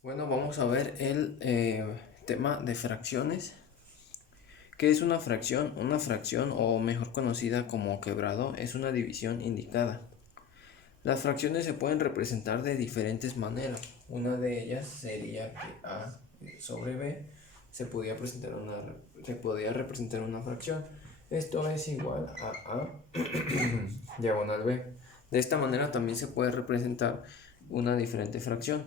Bueno, vamos a ver el tema de fracciones. ¿Qué es una fracción? Una fracción, o mejor conocida como quebrado, es una división indicada. Las fracciones se pueden representar de diferentes maneras. Una de ellas sería que A sobre B se podía representar una fracción. Esto es igual a A diagonal B. De esta manera también se puede representar una diferente fracción.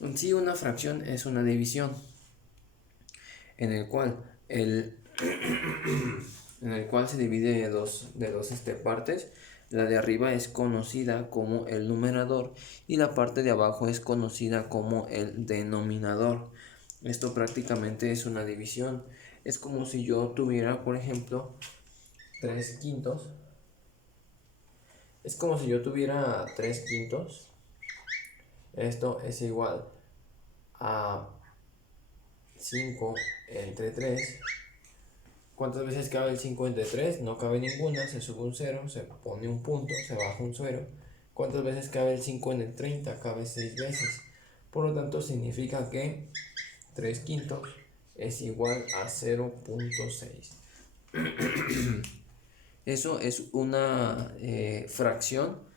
En sí, una fracción es una división en el cual el en el cual se divide de dos partes. La de arriba es conocida como el numerador y la parte de abajo es conocida como el denominador. Esto prácticamente es una división. Es como si yo tuviera, por ejemplo, 3 quintos. Es como si yo tuviera 3 quintos. Esto es igual a 5 entre 3. ¿Cuántas veces cabe el 5 entre 3? No cabe ninguna, se sube un 0, se pone un punto, se baja un 0. ¿Cuántas veces cabe el 5 en el 30? Cabe 6 veces. Por lo tanto, significa que 3 quintos es igual a 0.6. Eso es una fracción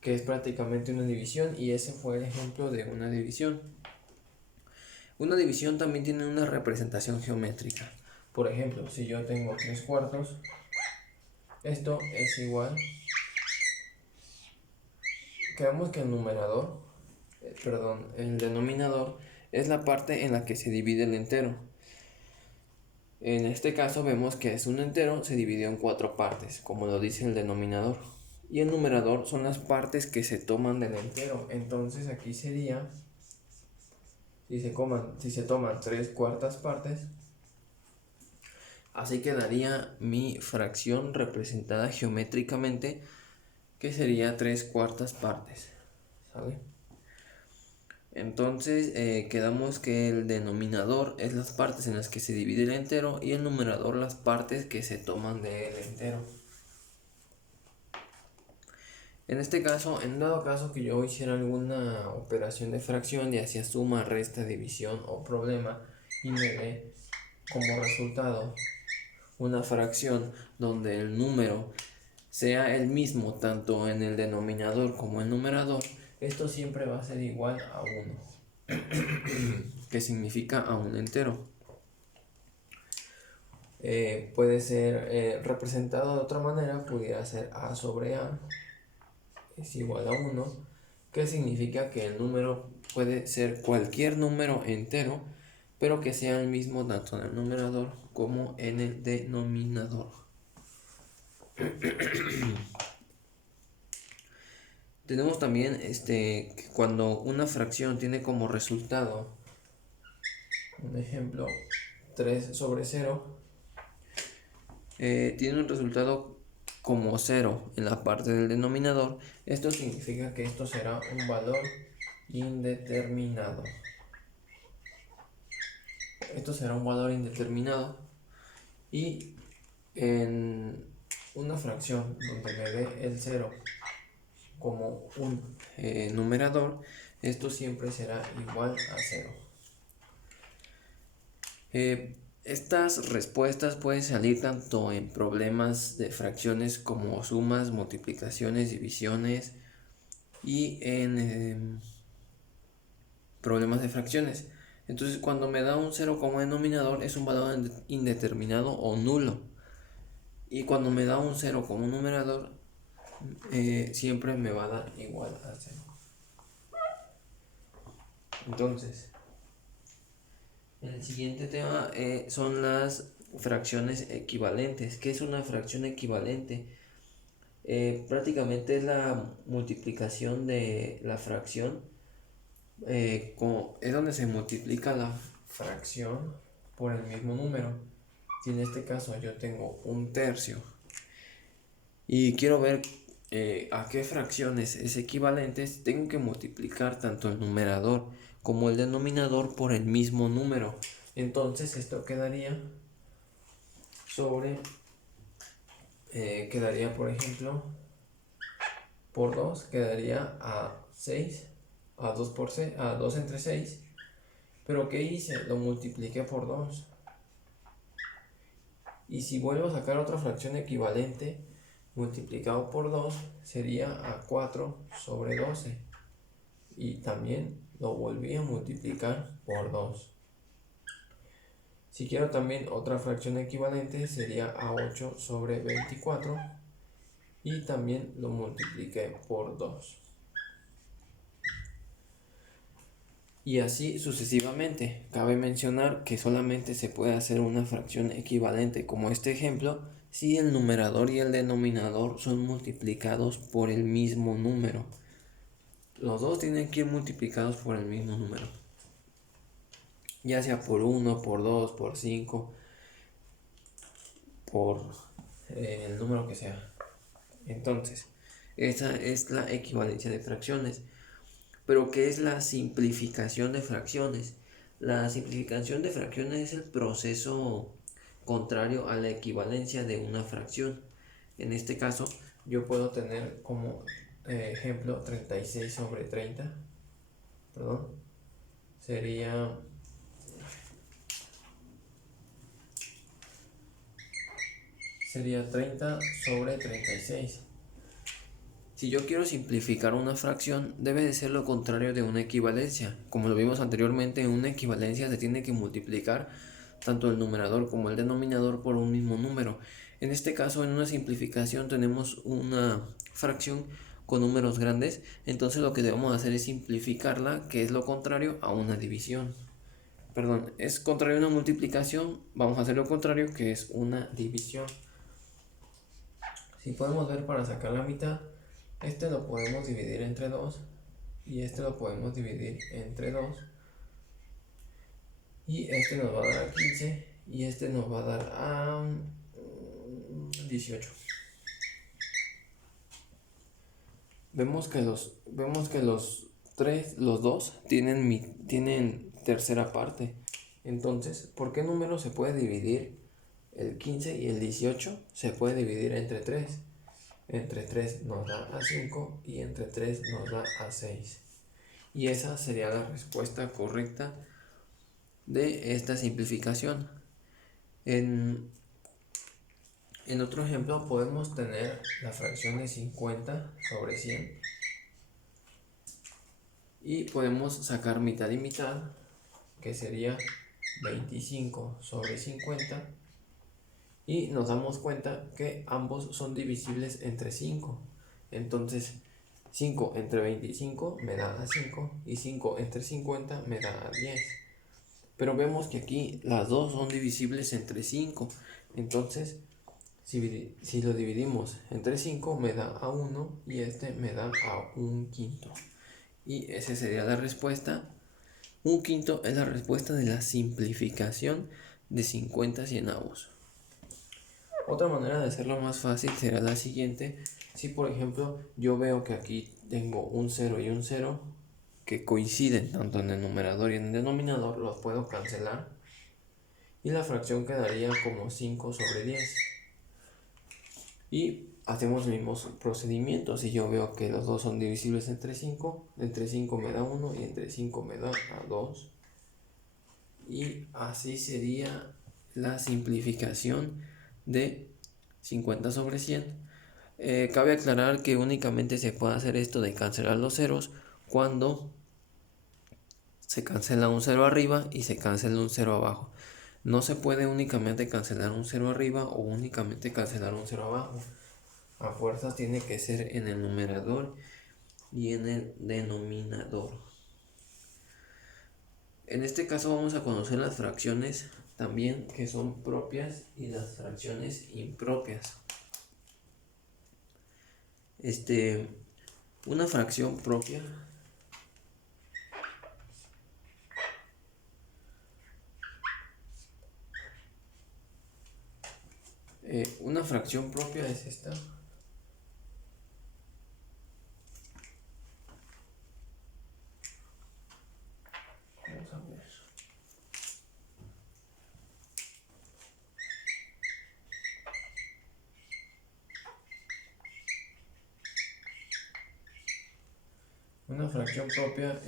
que es prácticamente una división, y ese fue el ejemplo de una división. Una división también tiene una representación geométrica. Por ejemplo, si yo tengo 3 cuartos, esto es igual. Creemos que el denominador es la parte en la que se divide el entero. En este caso vemos que es un entero, se dividió en 4 partes, como lo dice el denominador. Y el numerador son las partes que se toman del entero. Entonces aquí sería, si se toman 3 cuartas partes, así quedaría mi fracción representada geométricamente, que sería 3 cuartas partes. ¿Sale? Entonces quedamos que el denominador es las partes en las que se divide el entero y el numerador las partes que se toman del entero. En este caso, en dado caso que yo hiciera alguna operación de fracción, ya sea suma, resta, división o problema, y me dé como resultado una fracción donde el número sea el mismo tanto en el denominador como en el numerador, esto siempre va a ser igual a 1, que significa a un entero. Puede ser representado de otra manera, pudiera ser A sobre A es igual a 1, que significa que el número puede ser cualquier número entero, pero que sea el mismo tanto en el numerador como en el denominador. Tenemos también que cuando una fracción tiene como resultado, un ejemplo, 3 sobre 0, tiene un resultado como 0 en la parte del denominador. Esto significa que esto será un valor indeterminado. Esto será un valor indeterminado, y en una fracción donde me dé el 0 como un numerador, esto siempre será igual a 0. Estas respuestas pueden salir tanto en problemas de fracciones como sumas, multiplicaciones, divisiones, y en problemas de fracciones. Entonces, cuando me da un 0 como denominador, es un valor indeterminado o nulo. Y cuando me da un 0 como numerador, siempre me va a dar igual a 0. Entonces, el siguiente tema son las fracciones equivalentes. ¿Qué es una fracción equivalente? Prácticamente es la multiplicación de la fracción. Es donde se multiplica la fracción por el mismo número. Si en este caso yo tengo un tercio y quiero ver a qué fracciones es equivalente, tengo que multiplicar tanto el numerador como el denominador por el mismo número. Entonces esto quedaría sobre, quedaría por ejemplo, por 2 quedaría a 6, a 2 entre 6, Pero ¿qué hice? Lo multipliqué por 2. Y si vuelvo a sacar otra fracción equivalente, multiplicado por 2 sería a 4 sobre 12. Y también lo volví a multiplicar por 2. Si quiero también otra fracción equivalente, sería a 8 sobre 24. Y también lo multipliqué por 2. Y así sucesivamente. Cabe mencionar que solamente se puede hacer una fracción equivalente, como este ejemplo, si el numerador y el denominador son multiplicados por el mismo número. Los dos tienen que ir multiplicados por el mismo número, ya sea por 1, por 2, por 5, por el número que sea. Entonces, esa es la equivalencia de fracciones. Pero ¿qué es la simplificación de fracciones? La simplificación de fracciones es el proceso contrario a la equivalencia de una fracción. En este caso, yo puedo tener como ejemplo 36 sobre 30. Perdón. Sería sería 30 sobre 36. Si yo quiero simplificar una fracción, debe de ser lo contrario de una equivalencia. Como lo vimos anteriormente, en una equivalencia se tiene que multiplicar tanto el numerador como el denominador por un mismo número. En este caso, en una simplificación tenemos una fracción con números grandes, entonces lo que debemos hacer es simplificarla, que es lo contrario a una división. Perdón, es contrario a una multiplicación, vamos a hacer lo contrario, que es una división. Si podemos ver, para sacar la mitad, este lo podemos dividir entre 2 y este lo podemos dividir entre 2 y este nos va a dar a 15 y este nos va a dar a 18. Vemos que los dos tienen tercera parte. Entonces, ¿por qué número se puede dividir el 15 y el 18? Se puede dividir entre 3. Entre 3 nos da a 5 y entre 3 nos da a 6. Y esa sería la respuesta correcta de esta simplificación. En otro ejemplo podemos tener la fracción de 50 sobre 100 y podemos sacar mitad y mitad, que sería 25 sobre 50, y nos damos cuenta que ambos son divisibles entre 5. Entonces 5 entre 25 me da a 5 y 5 entre 50 me da a 10. Pero vemos que aquí las dos son divisibles entre 5. Entonces, si lo dividimos entre 5 me da a 1 y este me da a 1/5. Y esa sería la respuesta. 1/5 es la respuesta de la simplificación de 50 cienavos. Otra manera de hacerlo más fácil será la siguiente. Si por ejemplo yo veo que aquí tengo un 0 y un 0 que coinciden tanto en el numerador y en el denominador, los puedo cancelar y la fracción quedaría como 5 sobre 10. Y hacemos el mismo procedimiento. Si yo veo que los dos son divisibles entre 5 me da 1 y entre 5 me da a 2. Y así sería la simplificación de 50 sobre 100. Cabe aclarar que únicamente se puede hacer esto de cancelar los ceros cuando se cancela un 0 arriba y se cancela un 0 abajo. No se puede únicamente cancelar un 0 arriba o únicamente cancelar un 0 abajo. A fuerzas tiene que ser en el numerador y en el denominador. En este caso vamos a conocer las fracciones también que son propias y las fracciones impropias. Una fracción propia es esta. Vamos a ver. Una fracción propia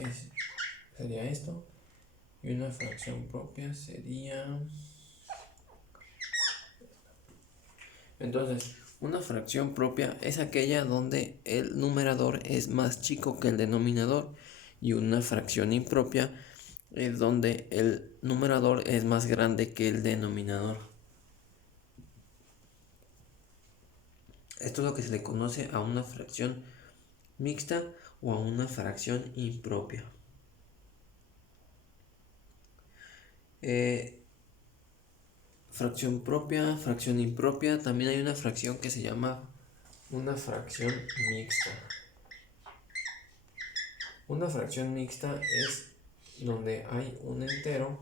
sería esto. Y una fracción propia sería... Entonces, una fracción propia es aquella donde el numerador es más chico que el denominador, y una fracción impropia es donde el numerador es más grande que el denominador. Esto es lo que se le conoce a una fracción mixta o a una fracción impropia. Fracción propia, fracción impropia. También hay una fracción que se llama una fracción mixta. Una fracción mixta es donde hay un entero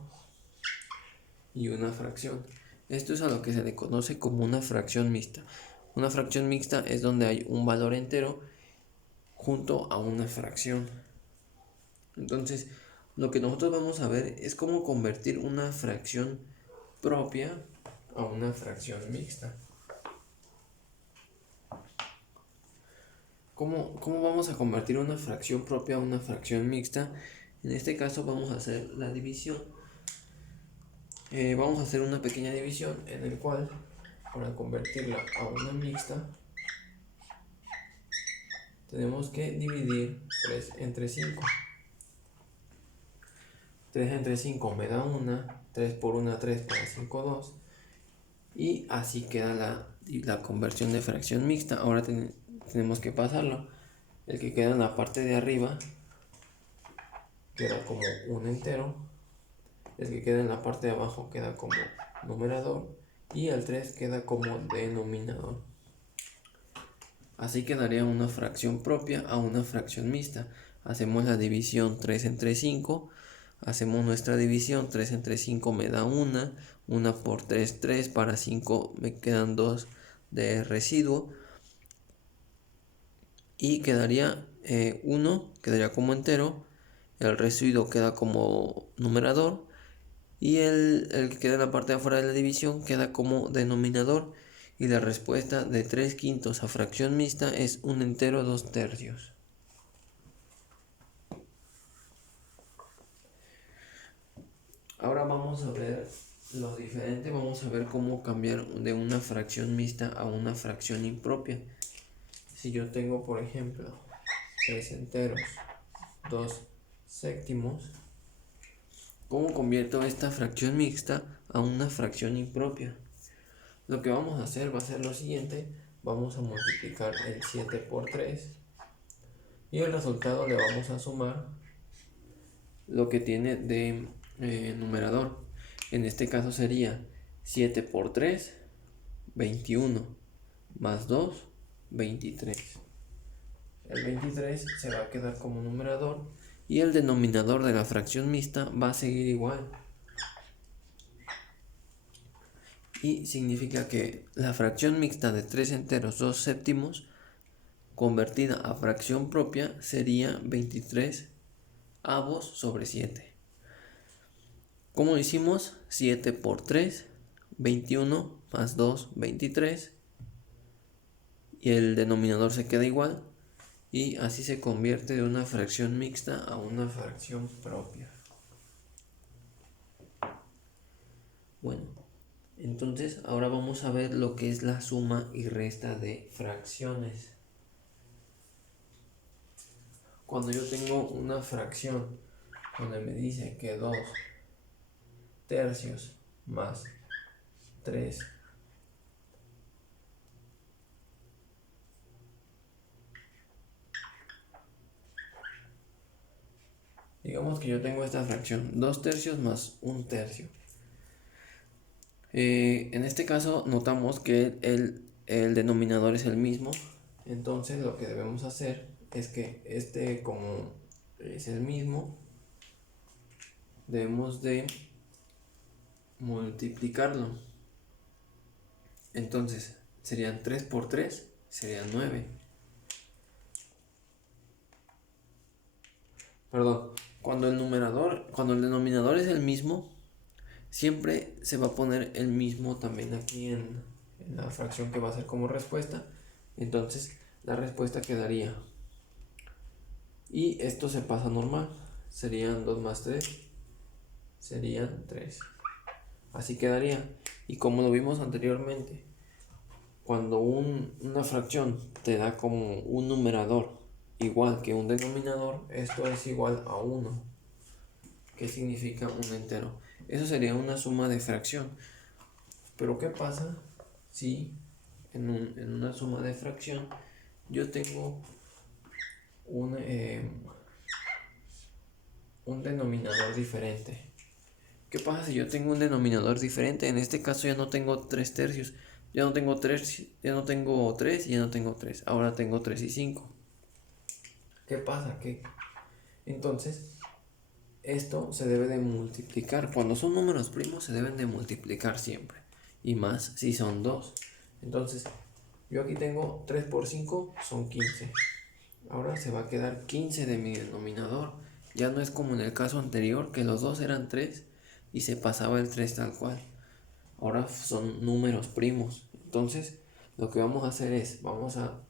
y una fracción. Esto es a lo que se le conoce como una fracción mixta. Una fracción mixta es donde hay un valor entero junto a una fracción. Entonces, lo que nosotros vamos a ver es cómo convertir una fracción propia a una fracción mixta. ¿Cómo vamos a convertir una fracción propia a una fracción mixta? En este caso vamos a hacer la división. Vamos a hacer una pequeña división en el cual, para convertirla a una mixta, tenemos que dividir 3 entre 5. 3 entre 5 me da 1, 3 por 1, 3 para 5, 2. Y así queda la conversión de fracción mixta. Ahora tenemos que pasarlo. El que queda en la parte de arriba queda como un entero. El que queda en la parte de abajo queda como numerador. Y el 3 queda como denominador. Así quedaría una fracción propia a una fracción mixta. Hacemos la división 3 entre 5. Hacemos nuestra división 3 entre 5 me da 1. 1 por 3, 3. Para 5 me quedan 2 de residuo. Y quedaría 1, quedaría como entero. El residuo queda como numerador. Y el que queda en la parte de afuera de la división queda como denominador. Y la respuesta de 3/5 a fracción mixta es un entero 2/3. Ahora vamos a ver lo diferente, vamos a ver cómo cambiar de una fracción mixta a una fracción impropia. Si yo tengo, por ejemplo, 3 enteros, 2 séptimos, ¿cómo convierto esta fracción mixta a una fracción impropia? Lo que vamos a hacer va a ser lo siguiente. Vamos a multiplicar el 7 por 3 y el resultado le vamos a sumar lo que tiene de numerador. En este caso sería 7 por 3, 21, más 2, 23. El 23 se va a quedar como numerador y el denominador de la fracción mixta va a seguir igual. Y significa que la fracción mixta de 3 enteros 2 séptimos convertida a fracción propia sería 23 avos sobre 7. ¿Cómo lo hicimos? 7 por 3, 21 más 2, 23. Y el denominador se queda igual. Y así se convierte de una fracción mixta a una fracción propia. Bueno, entonces ahora vamos a ver lo que es la suma y resta de fracciones. Cuando yo tengo una fracción donde me dice que 2 tercios más 3 digamos que yo tengo esta fracción 2 tercios más 1 tercio. En este caso notamos que el denominador es el mismo. Entonces lo que debemos hacer es que como es el mismo, debemos de multiplicarlo. Entonces serían 3 por 3, serían 9. Perdón, cuando el denominador es el mismo, siempre se va a poner el mismo también aquí en la fracción que va a ser como respuesta. Entonces la respuesta quedaría, y esto se pasa normal, serían 2 más 3, serían 3. Así quedaría. Y como lo vimos anteriormente, cuando una fracción te da como un numerador igual que un denominador, esto es igual a 1, que significa un entero. Eso sería una suma de fracción. Pero ¿qué pasa si en una suma de fracción yo tengo un denominador diferente? ¿Qué pasa si yo tengo un denominador diferente? En este caso ya no tengo 3 tercios. Ya no tengo 3, ya no tengo 3 y ya no tengo 3. Ahora tengo 3 y 5. ¿Qué pasa? Que entonces esto se debe de multiplicar. Cuando son números primos se deben de multiplicar siempre. Y más si son 2. Entonces yo aquí tengo 3 por 5 son 15. Ahora se va a quedar 15 de mi denominador. Ya no es como en el caso anterior que los dos eran 3 y se pasaba el 3 tal cual. Ahora son números primos. Entonces lo que vamos a hacer es, vamos a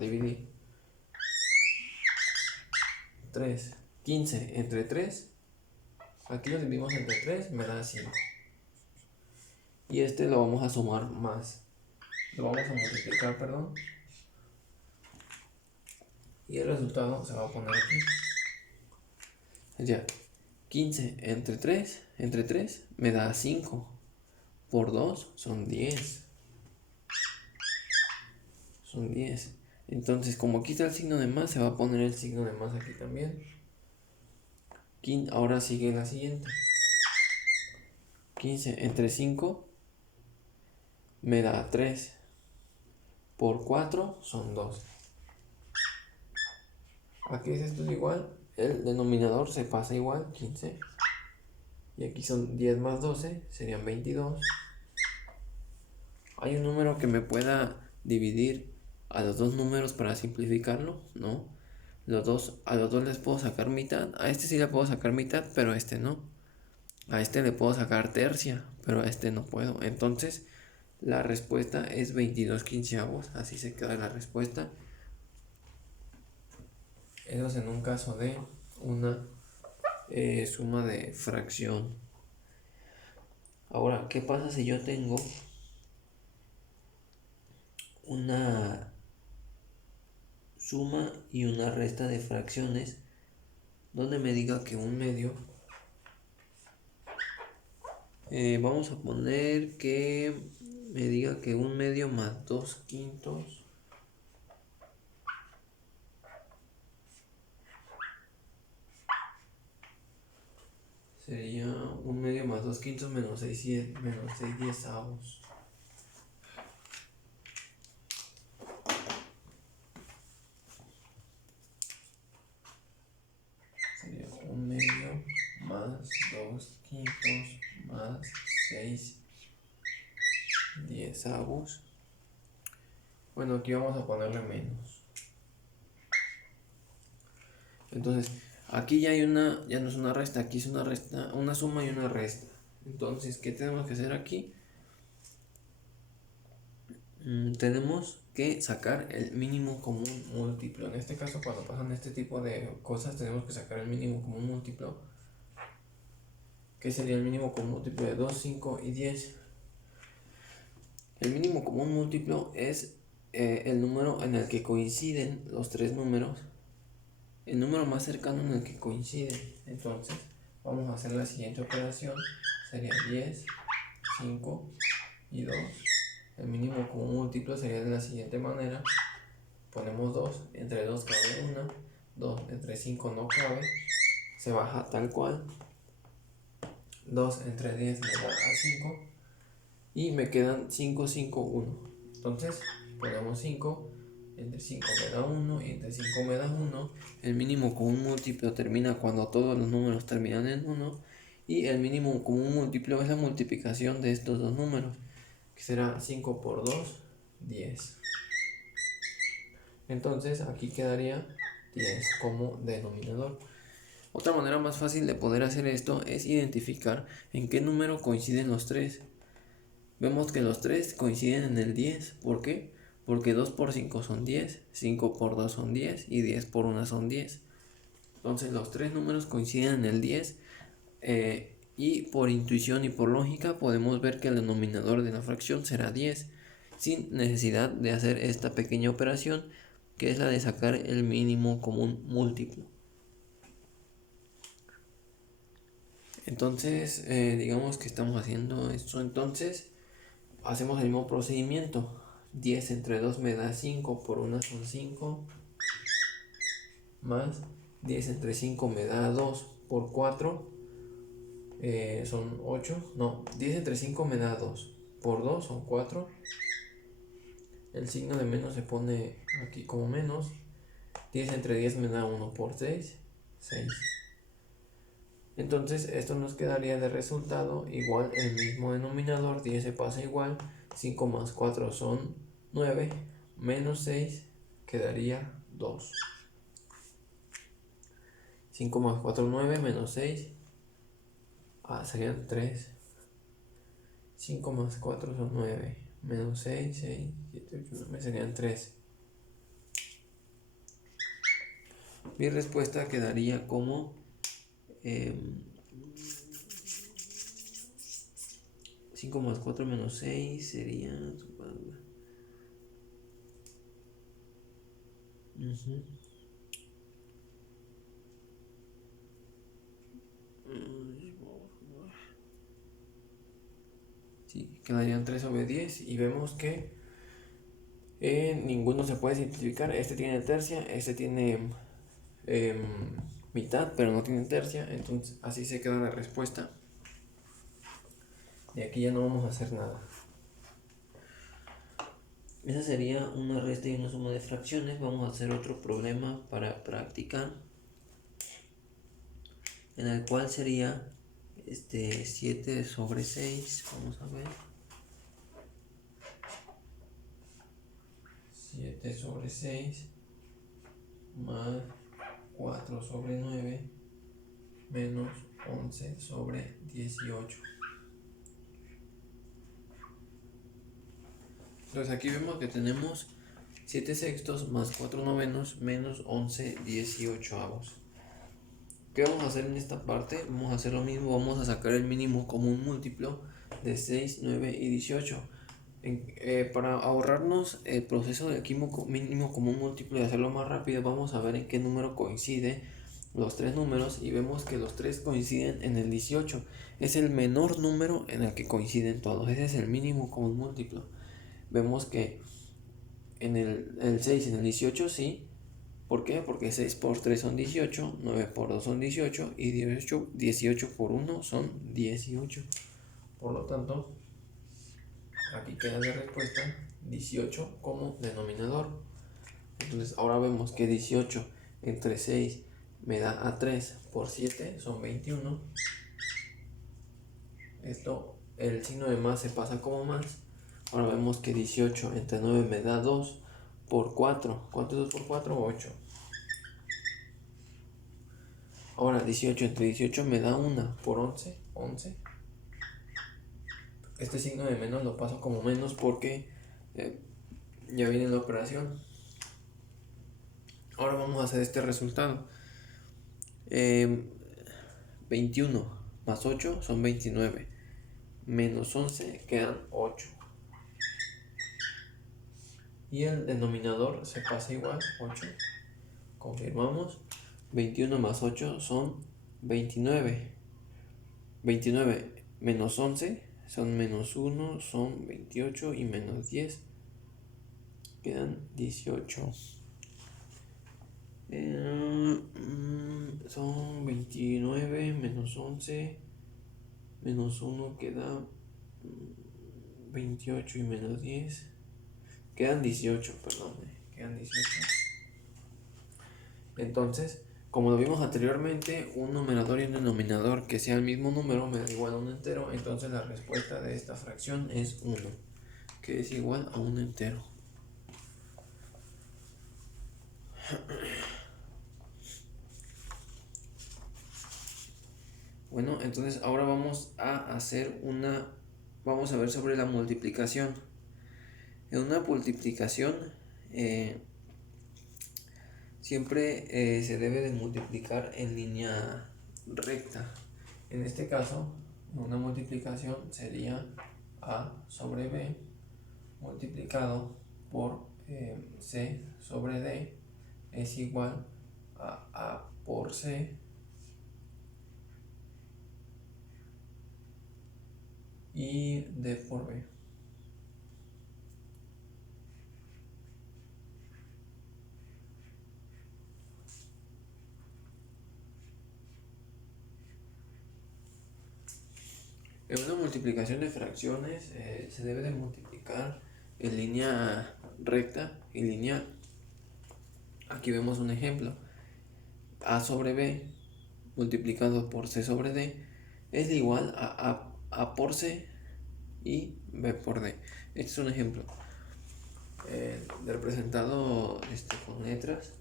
dividir 3, 15 entre 3. Aquí lo dividimos entre 3, me da 5. Y este lo vamos a sumar más. Lo vamos a multiplicar, perdón. Y el resultado se va a poner aquí. Ya, 15 entre 3 me da 5. Por 2 son 10. Son 10. Entonces, como aquí está el signo de más, se va a poner el signo de más aquí también. Ahora sigue la siguiente. 15 entre 5 me da 3. Por 4 son 2. Aquí es esto es igual. El denominador se pasa igual, 15. Y aquí son 10 más 12, serían 22. ¿Hay un número que me pueda dividir a los dos números para simplificarlo? No. A los dos les puedo sacar mitad. A este sí le puedo sacar mitad, pero a este no. A este le puedo sacar tercia, pero a este no puedo. Entonces, la respuesta es 22 quinceavos. Así se queda la respuesta. Eso es en un caso de una suma de fracción. Ahora, ¿qué pasa si yo tengo una suma y una resta de fracciones donde me diga que un medio, vamos a poner que me diga que un medio más 2/5 sería un medio más 2/5 menos 6 diezavos. Sería un medio más 2/5 más 6 diezavos. Bueno, aquí vamos a ponerle menos. Entonces, aquí ya ya no es una resta, aquí es una resta, una suma y una resta. Entonces, ¿qué tenemos que hacer aquí? Tenemos que sacar el mínimo común múltiplo. En este caso, cuando pasan este tipo de cosas, tenemos que sacar el mínimo común múltiplo. ¿Qué sería el mínimo común múltiplo de 2, 5 y 10? El mínimo común múltiplo es el número en el que coinciden los tres números. El número más cercano en el que coinciden. Entonces, vamos a hacer la siguiente operación. Sería 10, 5 y 2. El mínimo común múltiplo sería de la siguiente manera. Ponemos 2, entre 2 cabe 1, 2 entre 5 no cabe, se baja tal cual. 2 entre 10 me da a 5 y me quedan 5, 5, 1. Entonces ponemos 5, entre 5 me da 1 y entre 5 me da 1. El mínimo común múltiplo termina cuando todos los números terminan en 1 y el mínimo común múltiplo es la multiplicación de estos dos números, que será 5 por 2, 10. Entonces aquí quedaría 10 como denominador. Otra manera más fácil de poder hacer esto es identificar en qué número coinciden los tres. Vemos que los tres coinciden en el 10. ¿Por qué? Porque 2 por 5 son 10, 5 por 2 son 10 y 10 por 1 son 10. Entonces los tres números coinciden en el 10. Y por intuición y por lógica podemos ver que el denominador de la fracción será 10, sin necesidad de hacer esta pequeña operación, que es la de sacar el mínimo común múltiplo. Entonces, digamos que estamos haciendo esto, entonces hacemos el mismo procedimiento. 10 entre 2 me da 5, por 1 son 5, más 10 entre 5 me da 2, por 4 son 8, no, 10 entre 5 me da 2, por 2 son 4, el signo de menos se pone aquí como menos, 10 entre 10 me da 1, por 6, 6. Entonces esto nos quedaría de resultado igual el mismo denominador, 10 se pasa igual, 5 más 4 son 9, menos 6 quedaría 2. 5 más 4, 9, menos 6, serían 3. 5 más 4 son 9, menos 6, 6, 7, 8, 9, serían 3. Mi respuesta quedaría como 5 más 4 menos 6 sería... Sí, quedarían 3 sobre 10 y vemos que ninguno se puede simplificar. Este tiene tercia, este tiene mitad, pero no tiene tercia, entonces así se queda la respuesta. De aquí ya no vamos a hacer nada. Esa sería una resta y una suma de fracciones. Vamos a hacer otro problema para practicar, en el cual sería 7 sobre 6. Vamos a ver. 7 sobre 6 más 4 sobre 9 menos 11 sobre 18. Entonces aquí vemos que tenemos 7 sextos más 4 novenos menos 11 18avos. ¿Qué vamos a hacer en esta parte? Vamos a hacer lo mismo, vamos a sacar el mínimo común múltiplo de 6, 9 y 18. Para ahorrarnos el proceso del mínimo común múltiplo y hacerlo más rápido, vamos a ver en qué número coincide los tres números y vemos que los tres coinciden en el 18. Es el menor número en el que coinciden todos, ese es el mínimo común múltiplo. Vemos que en el 6 en el 18 sí. ¿Por qué? Porque 6 por 3 son 18, 9 por 2 son 18 y 18 por 1 son 18. Por lo tanto, aquí queda la respuesta 18 como denominador. Entonces ahora vemos que 18 entre 6 me da a 3 por 7 son 21. Esto, el signo de más se pasa como más. Ahora vemos que 18 entre 9 me da 2 por 4. ¿Cuánto es 2 por 4? 8. Ahora 18 entre 18 me da 1 por 11. 11. Este signo de menos lo paso como menos porque ya viene la operación. Ahora vamos a hacer este resultado. 21 más 8 son 29. Menos 11 quedan 8. Y el denominador se pasa igual, 8. Confirmamos. 21 más 8 son 29. 29 menos 11 son menos 1, son 28 y menos 10 quedan 18. Son 29 menos 11 menos 1 queda 28 y menos 10 quedan 18, perdón, quedan 18. Entonces, como lo vimos anteriormente, un numerador y un denominador que sea el mismo número me da igual a un entero, entonces la respuesta de esta fracción es 1, que es igual a un entero. Bueno, entonces ahora vamos a ver sobre la multiplicación. En una multiplicación siempre se debe de multiplicar en línea recta. En este caso Una multiplicación sería A sobre B multiplicado por C sobre D es igual a A por C y D por B. En una multiplicación de fracciones se debe de multiplicar en línea recta y lineal. Aquí vemos un ejemplo. A sobre B multiplicado por C sobre D es igual a A por C y B por D. Este es un ejemplo representado con letras.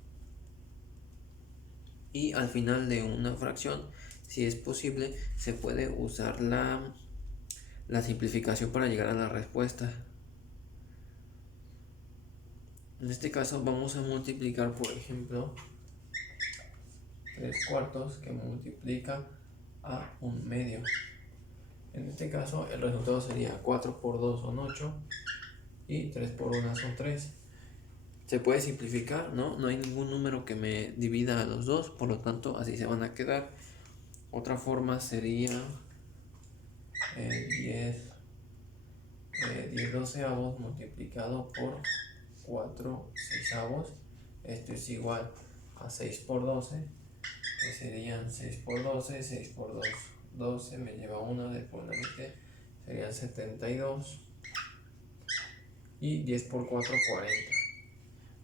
Y al final de una fracción, si es posible, se puede usar la simplificación para llegar a la respuesta. En este caso vamos a multiplicar, por ejemplo, 3/4 que multiplica a 1/2. En este caso el resultado sería 4 por 2 son 8 y 3 por 1 son 3. Se puede simplificar, ¿no? No hay ningún número que me divida a los dos, por lo tanto así se van a quedar. Otra forma sería 10 doceavos multiplicado por 4 sexavos. Esto es igual a 6 por 12, que serían 6 por 12, 6 por 2, 12, me lleva 1, después la mitad, serían 72. Y 10 por 4, 40.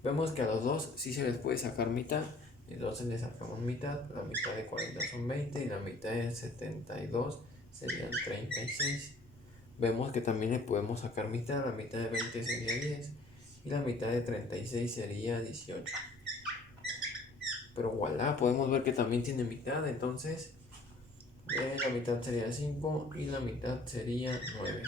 Vemos que a los dos sí se les puede sacar mitad, entonces le sacamos mitad, la mitad de 40 son 20 y la mitad de 72 serían 36. Vemos que también le podemos sacar mitad, la mitad de 20 sería 10 y la mitad de 36 sería 18. Pero voilà, podemos ver que también tiene mitad, entonces la mitad sería 5 y la mitad sería 9.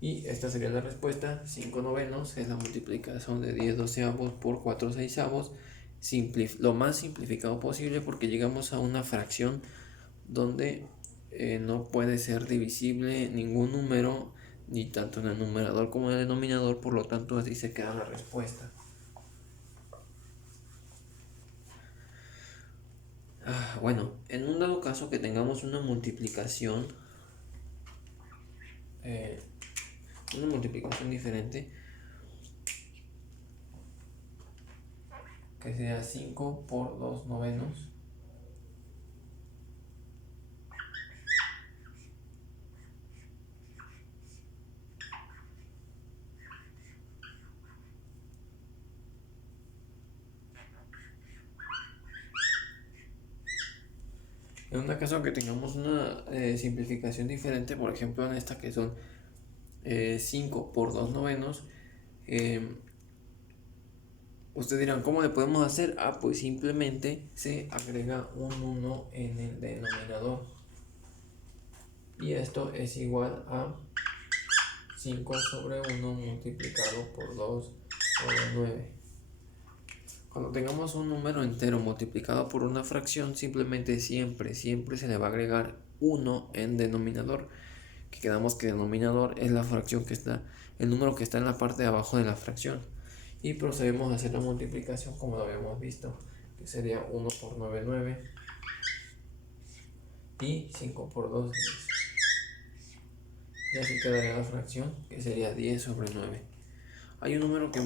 Y esta sería la respuesta. 5 novenos es la multiplicación de 10 doceavos por 4 sexavos, lo más simplificado posible, porque llegamos a una fracción donde no puede ser divisible ningún número, ni tanto en el numerador como en el denominador, por lo tanto así se queda la respuesta. Bueno, en un dado caso que tengamos una multiplicación diferente, que sería 5 por 2 novenos. En un caso que tengamos una simplificación diferente, por ejemplo en esta que son 5 por 2 novenos, ustedes dirán, ¿cómo le podemos hacer? Pues simplemente se agrega un 1 en el denominador. Y esto es igual a 5 sobre 1 multiplicado por 2 sobre 9. Cuando tengamos un número entero multiplicado por una fracción, simplemente siempre se le va a agregar 1 en denominador. Que quedamos que denominador es la fracción que está, el número que está en la parte de abajo de la fracción. Y procedemos a hacer la multiplicación como lo habíamos visto, que sería 1 por 9, 9 y 5 por 2, 10. Y así quedaría la fracción, que sería 10 sobre 9. Hay un número que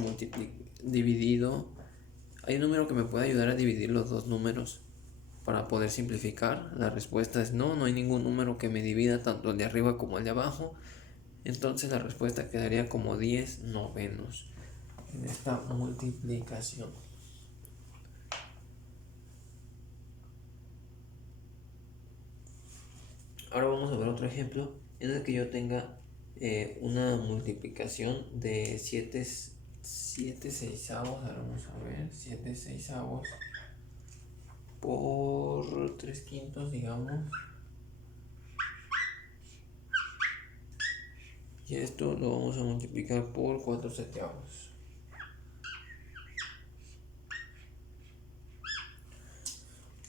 hay un número que me puede ayudar a dividir los dos números para poder simplificar. La respuesta es no hay ningún número que me divida tanto el de arriba como el de abajo. Entonces la respuesta quedaría como 10 novenos en esta multiplicación. Ahora vamos a ver otro ejemplo en el que yo tenga una multiplicación de 7 sexavos. Ahora vamos a ver, 7 sexavos por 3/5, digamos. Y esto lo vamos a multiplicar por 4 septiavos.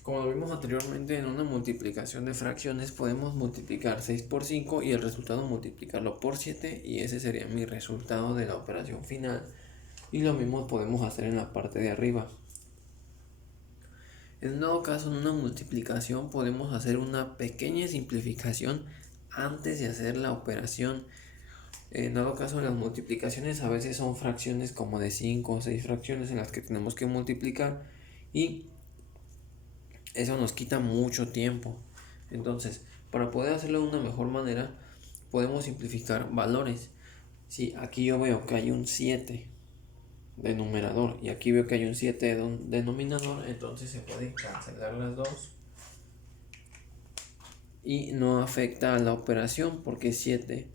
Como lo vimos anteriormente, en una multiplicación de fracciones podemos multiplicar 6 por 5 y el resultado multiplicarlo por 7 y ese sería mi resultado de la operación final. Y lo mismo podemos hacer en la parte de arriba. En dado caso, en una multiplicación podemos hacer una pequeña simplificación antes de hacer la operación. En dado caso, las multiplicaciones a veces son fracciones como de 5 o 6 fracciones en las que tenemos que multiplicar y eso nos quita mucho tiempo. Entonces, para poder hacerlo de una mejor manera, podemos simplificar valores. Si aquí yo veo que hay un 7 de numerador y aquí veo que hay un 7 de denominador, entonces se pueden cancelar las dos y no afecta a la operación porque 7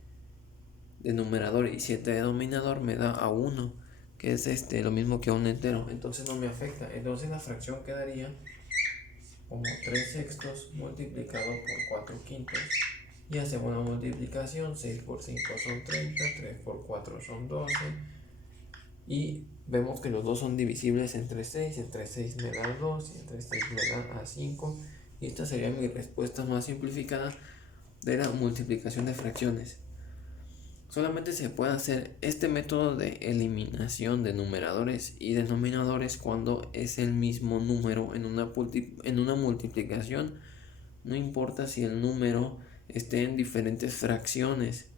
de numerador y 7 de denominador me da a 1, que es lo mismo que a un entero, entonces no me afecta. Entonces la fracción quedaría como 3 sextos multiplicado por 4 quintos y hacemos la multiplicación. 6 por 5 son 30, 3 por 4 son 12 y vemos que los dos son divisibles entre 6, entre 6 me da 2 y entre 6 me da a 5 y esta sería mi respuesta más simplificada de la multiplicación de fracciones. Solamente se puede hacer este método de eliminación de numeradores y denominadores cuando es el mismo número en una multiplicación. No importa si el número esté en diferentes fracciones,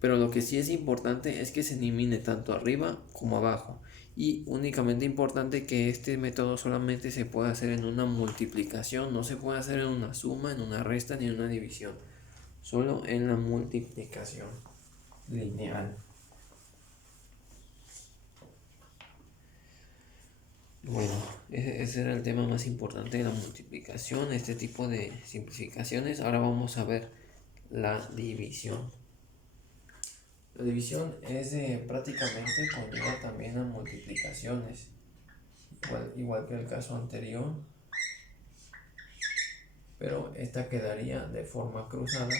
pero lo que sí es importante es que se elimine tanto arriba como abajo. Y únicamente importante que este método solamente se puede hacer en una multiplicación, no se puede hacer en una suma, en una resta ni en una división, solo en la multiplicación lineal. Bueno, ese era el tema más importante de la multiplicación, este tipo de simplificaciones. Ahora vamos a ver la división. La división prácticamente conlleva también a multiplicaciones, igual que el caso anterior, pero esta quedaría de forma cruzada.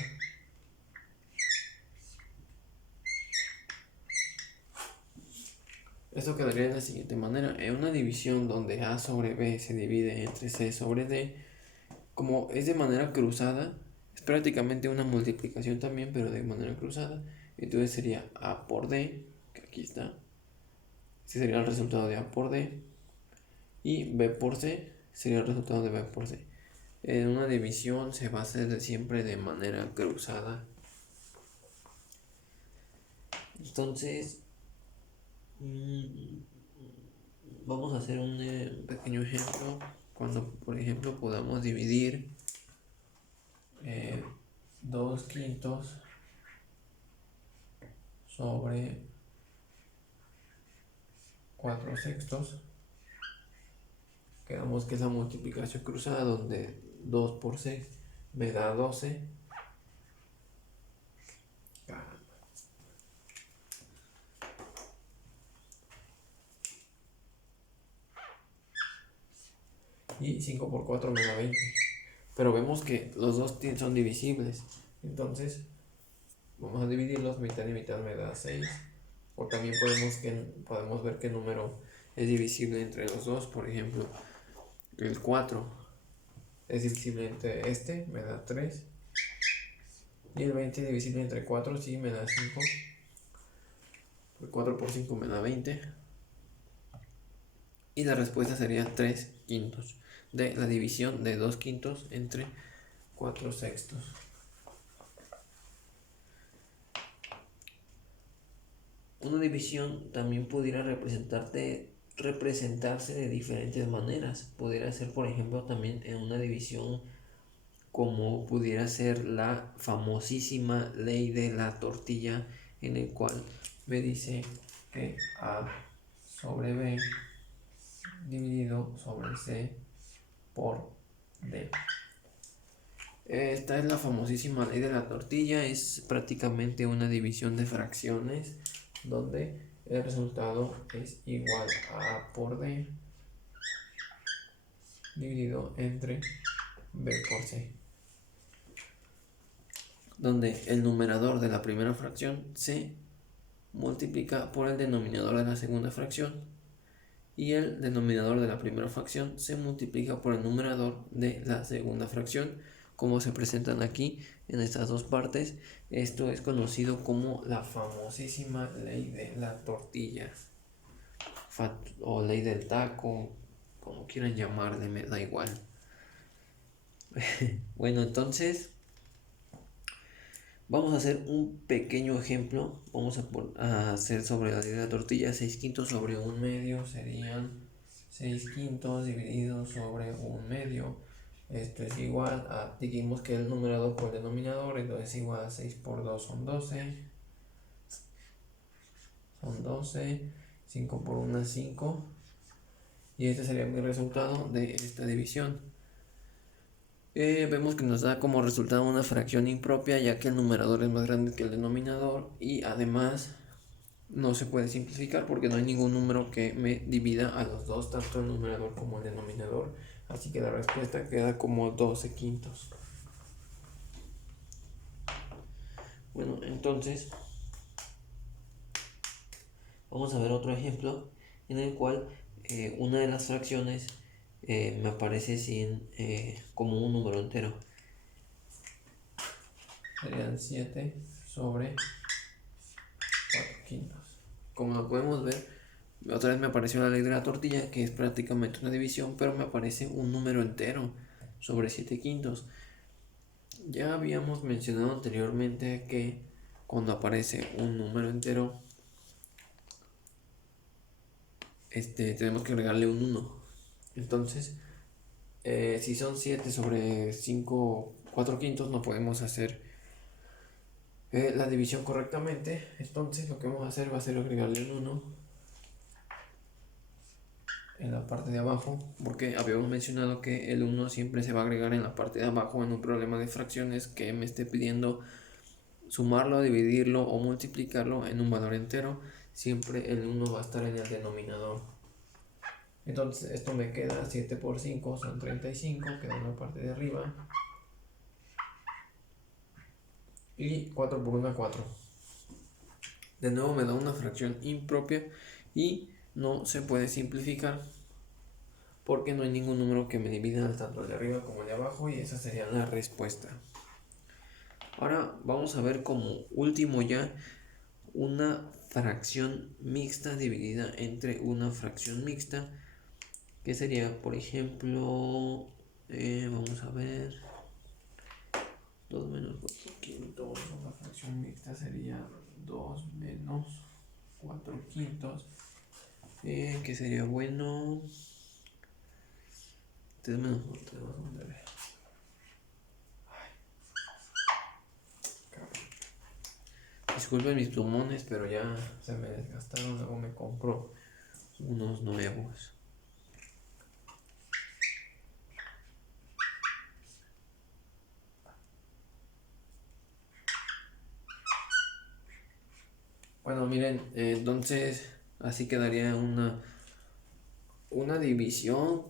Esto quedaría de la siguiente manera: en una división donde A sobre B se divide entre C sobre D, como es de manera cruzada, es prácticamente una multiplicación también, pero de manera cruzada. Entonces sería A por D, que aquí está. Ese sería el resultado de A por D. Y B por C sería el resultado de B por C. En una división se va a hacer siempre de manera cruzada. Entonces, vamos a hacer un pequeño ejemplo. Cuando, por ejemplo, podamos dividir 2 quintos sobre 4 sextos. Quedamos que es la multiplicación cruzada donde 2 por 6 me da 12. Y 5 por 4 me da 20. Pero vemos que los dos son divisibles. Entonces vamos a dividirlos, mitad y mitad me da 6. O también podemos ver qué número es divisible entre los dos. Por ejemplo, el 4 es divisible entre este, me da 3. Y el 20 es divisible entre 4, sí, me da 5. El 4 por 5 me da 20. Y la respuesta sería 3 quintos de la división de 2 quintos entre 4 sextos. Una división también pudiera representarse de diferentes maneras. Pudiera ser, por ejemplo, también en una división como pudiera ser la famosísima ley de la tortilla, en el cual me dice que A sobre B dividido sobre C por D. Esta es la famosísima ley de la tortilla. Es prácticamente una división de fracciones donde el resultado es igual a A por D dividido entre B por C, donde el numerador de la primera fracción se multiplica por el denominador de la segunda fracción y el denominador de la primera fracción se multiplica por el numerador de la segunda fracción, como se presentan aquí en estas dos partes. Esto es conocido como la famosísima ley de la tortilla o ley del taco, como quieran llamarle, me da igual. Bueno, entonces vamos a hacer un pequeño ejemplo. Vamos a hacer sobre la ley de la tortilla. 6 quintos sobre 1/2 serían 6 quintos dividido sobre 1/2. Esto es igual a, dijimos que el numerador por el denominador, entonces es igual a 6 por 2 son 12. Son 12. 5 por 1 es 5. Y este sería mi resultado de esta división. Vemos que nos da como resultado una fracción impropia, ya que el numerador es más grande que el denominador, y además no se puede simplificar porque no hay ningún número que me divida a los dos, tanto el numerador como el denominador, así que la respuesta queda como 12 quintos. Bueno, entonces vamos a ver otro ejemplo en el cual una de las fracciones me aparece como un número entero. Serían 7 sobre 4 quintos. Como lo podemos ver, otra vez me apareció la ley de la tortilla, que es prácticamente una división, pero me aparece un número entero sobre 7 quintos. Ya habíamos mencionado anteriormente que cuando aparece un número entero, tenemos que agregarle un 1. Entonces, si son 7 sobre 4 quintos, no podemos hacer la división correctamente. Entonces lo que vamos a hacer va a ser agregarle un 1 en la parte de abajo, porque habíamos mencionado que el 1 siempre se va a agregar en la parte de abajo en un problema de fracciones que me esté pidiendo sumarlo, dividirlo o multiplicarlo en un valor entero. Siempre el 1 va a estar en el denominador. Entonces esto me queda 7 por 5 son 35, queda en la parte de arriba. Y 4 por 1 4. De nuevo me da una fracción impropia y no se puede simplificar porque no hay ningún número que me divida tanto el de arriba como el de abajo, y esa sería la respuesta. Ahora vamos a ver como último ya una fracción mixta dividida entre una fracción mixta, que sería, por ejemplo, vamos a ver, 2 menos 4 quintos. Una fracción mixta sería 2 menos 4 quintos, que sería bueno 3 menos 4, vamos a ver. Disculpen mis plumones, pero ya se me desgastaron, luego me compro unos nuevos. Bueno, miren, entonces así quedaría una división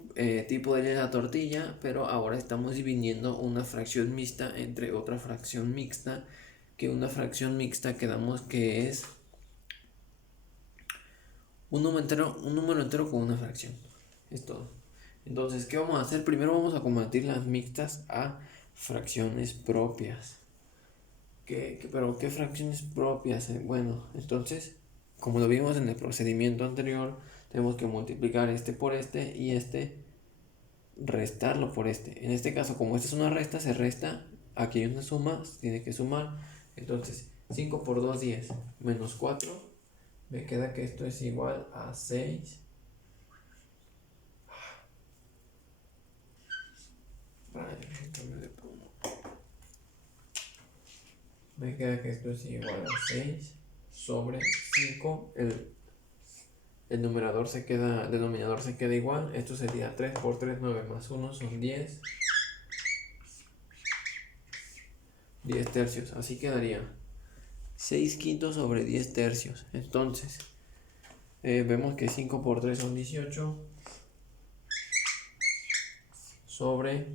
tipo de la tortilla, pero ahora estamos dividiendo una fracción mixta entre otra fracción mixta, que una fracción mixta quedamos que es un número entero con una fracción. Es todo. Entonces, ¿qué vamos a hacer? Primero vamos a convertir las mixtas a fracciones propias. ¿Pero qué fracciones propias? Bueno, entonces, como lo vimos en el procedimiento anterior, tenemos que multiplicar este por este y restarlo por este. En este caso, como esta es una resta, se resta. Aquí hay una suma, se tiene que sumar. Entonces, 5 por 2, 10, menos 4. Me queda que esto es igual a 6. Me queda que esto es igual a 6 sobre 5. El denominador se queda igual. Esto sería 3 por 3, 9 más 1 son 10. 10 tercios. Así quedaría 6 quintos sobre 10 tercios. Entonces, vemos que 5 por 3 son 18. Sobre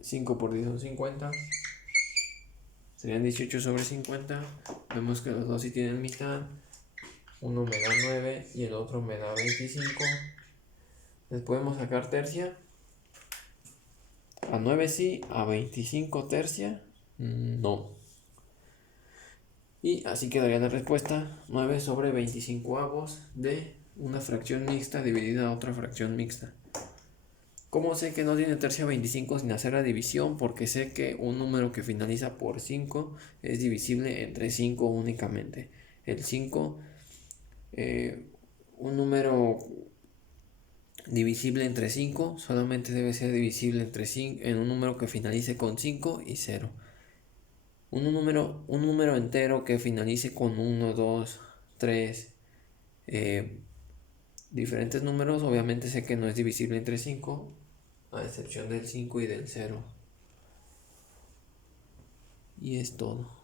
5 por 10 son 50. Serían 18 sobre 50. Vemos que los dos sí tienen mitad. uno me da 9 y el otro me da 25. ¿Les podemos sacar tercia? A 9 sí, a 25 tercia no. Y así quedaría la respuesta: 9 sobre 25avos de una fracción mixta dividida a otra fracción mixta. ¿Cómo sé que no tiene tercia 25 sin hacer la división? Porque sé que un número que finaliza por 5 es divisible entre 5 únicamente. El 5, un número divisible entre 5 solamente debe ser divisible entre 5 en un número que finalice con 5 y 0. Un número entero que finalice con 1, 2, 3, diferentes números, obviamente sé que no es divisible entre 5, a excepción del 5 y del 0. Y es todo.